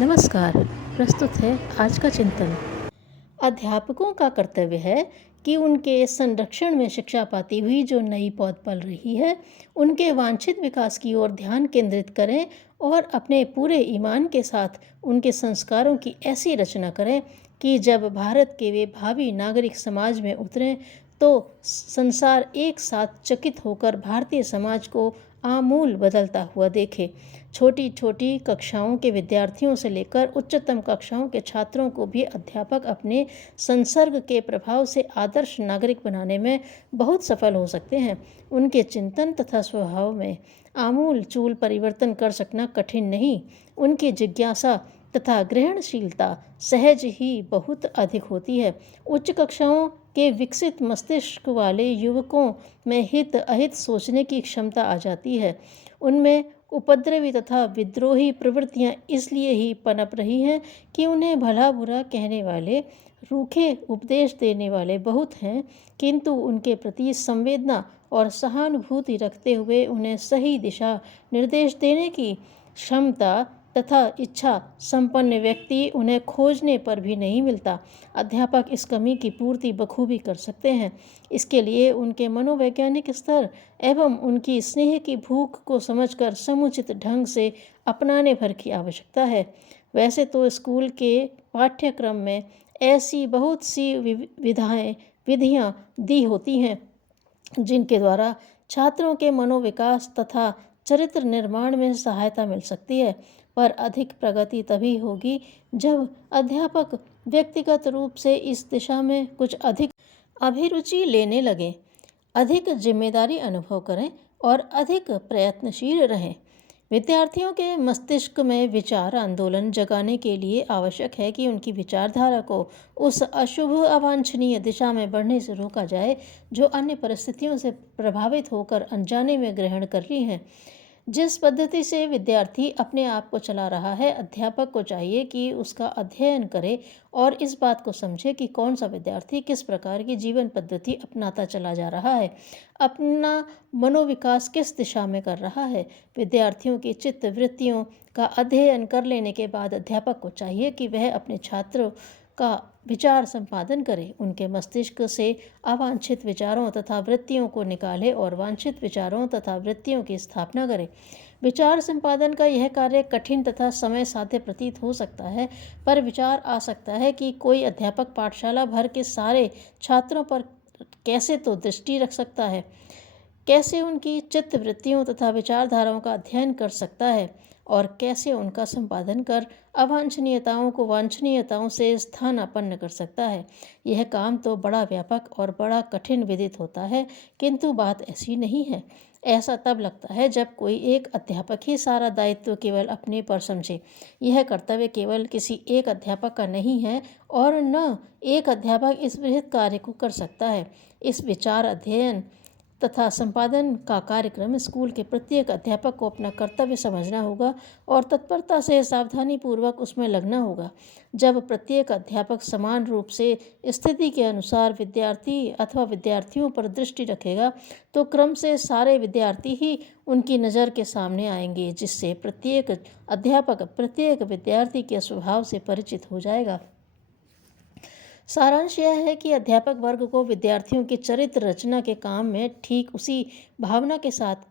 नमस्कार। प्रस्तुत है आज का चिंतन। अध्यापकों का कर्तव्य है कि उनके संरक्षण में शिक्षा पाती हुई जो नई पौध पल रही है उनके वांछित विकास की ओर ध्यान केंद्रित करें और अपने पूरे ईमान के साथ उनके संस्कारों की ऐसी रचना करें कि जब भारत के वे भावी नागरिक समाज में उतरें तो संसार एक साथ चकित होकर भारतीय समाज को आमूल बदलता हुआ देखे। छोटी छोटी कक्षाओं के विद्यार्थियों से लेकर उच्चतम कक्षाओं के छात्रों को भी अध्यापक अपने संसर्ग के प्रभाव से आदर्श नागरिक बनाने में बहुत सफल हो सकते हैं। उनके चिंतन तथा स्वभाव में आमूल चूल परिवर्तन कर सकना कठिन नहीं, उनकी जिज्ञासा तथा ग्रहणशीलता सहज ही बहुत अधिक होती है। उच्च कक्षाओं के विकसित मस्तिष्क वाले युवकों में हित अहित सोचने की क्षमता आ जाती है। उनमें उपद्रवी तथा विद्रोही प्रवृत्तियां इसलिए ही पनप रही हैं कि उन्हें भला बुरा कहने वाले, रूखे उपदेश देने वाले बहुत हैं, किंतु उनके प्रति संवेदना और सहानुभूति रखते हुए उन्हें सही दिशा निर्देश देने की क्षमता तथा इच्छा संपन्न व्यक्ति उन्हें खोजने पर भी नहीं मिलता। अध्यापक इस कमी की पूर्ति बखूबी कर सकते हैं। इसके लिए उनके मनोवैज्ञानिक स्तर एवं उनकी स्नेह की भूख को समझकर समुचित ढंग से अपनाने भर की आवश्यकता है। वैसे तो स्कूल के पाठ्यक्रम में ऐसी बहुत सी विधियाँ दी होती हैं जिनके द्वारा छात्रों के मनोविकास तथा चरित्र निर्माण में सहायता मिल सकती है, पर अधिक प्रगति तभी होगी जब अध्यापक व्यक्तिगत रूप से इस दिशा में कुछ अधिक अभिरुचि लेने लगें, अधिक जिम्मेदारी अनुभव करें और अधिक प्रयत्नशील रहें। विद्यार्थियों के मस्तिष्क में विचार आंदोलन जगाने के लिए आवश्यक है कि उनकी विचारधारा को उस अशुभ अवांछनीय दिशा में बढ़ने से रोका जाए जो अन्य परिस्थितियों से प्रभावित होकर अनजाने में ग्रहण कर ली हैं। जिस पद्धति से विद्यार्थी अपने आप को चला रहा है, अध्यापक को चाहिए कि उसका अध्ययन करे और इस बात को समझे कि कौन सा विद्यार्थी किस प्रकार की जीवन पद्धति अपनाता चला जा रहा है, अपना मनोविकास किस दिशा में कर रहा है। विद्यार्थियों की चित्त वृत्तियों का अध्ययन कर लेने के बाद अध्यापक को चाहिए कि वह अपने छात्रों का विचार संपादन करे, उनके मस्तिष्क से अवांछित विचारों तथा वृत्तियों को निकाले और वांछित विचारों तथा वृत्तियों की स्थापना करे। विचार संपादन का यह कार्य कठिन तथा समय साध्य प्रतीत हो सकता है, पर विचार आ सकता है कि कोई अध्यापक पाठशाला भर के सारे छात्रों पर कैसे तो दृष्टि रख सकता है, कैसे उनकी चित्त वृत्तियों तथा विचारधाराओं का अध्ययन कर सकता है और कैसे उनका संपादन कर अवांछनीयताओं को वांछनीयताओं से स्थानापन्न कर सकता है। यह काम तो बड़ा व्यापक और बड़ा कठिन विदित होता है, किंतु बात ऐसी नहीं है। ऐसा तब लगता है जब कोई एक अध्यापक ही सारा दायित्व केवल अपने पर समझे। यह कर्तव्य केवल किसी एक अध्यापक का नहीं है और न एक अध्यापक इस बृहत् कार्य को कर सकता है। इस विचार अध्ययन तथा संपादन का कार्यक्रम स्कूल के प्रत्येक अध्यापक को अपना कर्तव्य समझना होगा और तत्परता से सावधानी पूर्वक उसमें लगना होगा। जब प्रत्येक अध्यापक समान रूप से स्थिति के अनुसार विद्यार्थी अथवा विद्यार्थियों पर दृष्टि रखेगा तो क्रम से सारे विद्यार्थी ही उनकी नज़र के सामने आएंगे, जिससे प्रत्येक अध्यापक प्रत्येक विद्यार्थी के स्वभाव से परिचित हो जाएगा। सारांश यह है कि अध्यापक वर्ग को विद्यार्थियों की चरित्र रचना के काम में ठीक उसी भावना के साथ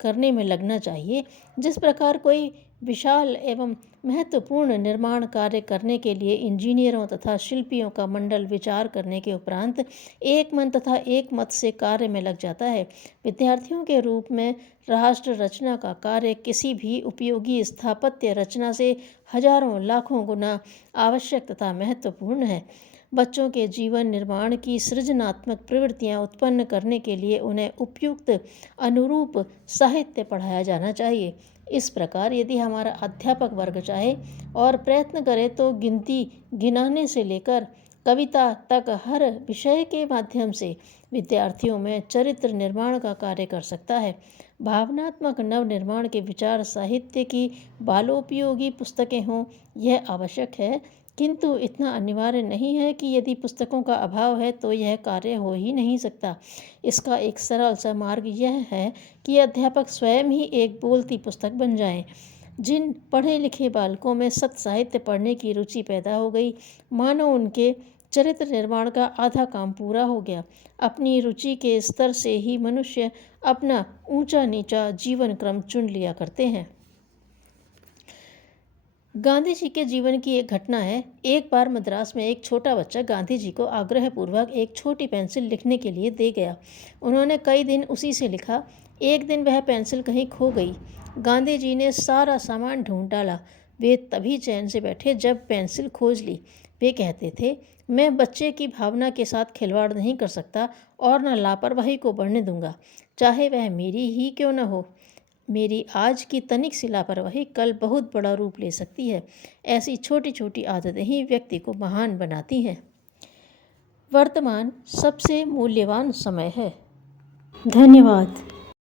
करने में लगना चाहिए जिस प्रकार कोई विशाल एवं महत्वपूर्ण निर्माण कार्य करने के लिए इंजीनियरों तथा शिल्पियों का मंडल विचार करने के उपरांत एक मन तथा एक मत से कार्य में लग जाता है। विद्यार्थियों के रूप में राष्ट्र रचना का कार्य किसी भी उपयोगी स्थापत्य रचना से हजारों लाखों गुना आवश्यक तथा महत्वपूर्ण है। बच्चों के जीवन निर्माण की सृजनात्मक प्रवृत्तियां उत्पन्न करने के लिए उन्हें उपयुक्त अनुरूप साहित्य पढ़ाया जाना चाहिए। इस प्रकार यदि हमारा अध्यापक वर्ग चाहे और प्रयत्न करे तो गिनती गिनाने से लेकर कविता तक हर विषय के माध्यम से विद्यार्थियों में चरित्र निर्माण का कार्य कर सकता है। भावनात्मक नव निर्माण के विचार साहित्य की बालोपयोगी पुस्तकें हों, यह आवश्यक है, किंतु इतना अनिवार्य नहीं है कि यदि पुस्तकों का अभाव है तो यह कार्य हो ही नहीं सकता। इसका एक सरल सा मार्ग यह है कि अध्यापक स्वयं ही एक बोलती पुस्तक बन जाए। जिन पढ़े लिखे बालकों में सत साहित्य पढ़ने की रुचि पैदा हो गई, मानो उनके चरित्र निर्माण का आधा काम पूरा हो गया। अपनी रुचि के स्तर से ही मनुष्य अपना ऊंचा नीचा जीवन क्रम चुन लिया करते हैं। गांधी जी के जीवन की एक घटना है। एक बार मद्रास में एक छोटा बच्चा गांधी जी को आग्रहपूर्वक एक छोटी पेंसिल लिखने के लिए दे गया। उन्होंने कई दिन उसी से लिखा। एक दिन वह पेंसिल कहीं खो गई। गांधी जी ने सारा सामान ढूंढ डाला। वे तभी चैन से बैठे जब पेंसिल खोज ली। वे कहते थे, मैं बच्चे की भावना के साथ खिलवाड़ नहीं कर सकता और न लापरवाही को बढ़ने दूंगा, चाहे वह मेरी ही क्यों न हो। मेरी आज की तनिक सी लापरवाही कल बहुत बड़ा रूप ले सकती है। ऐसी छोटी छोटी आदतें ही व्यक्ति को महान बनाती हैं। वर्तमान सबसे मूल्यवान समय है। धन्यवाद।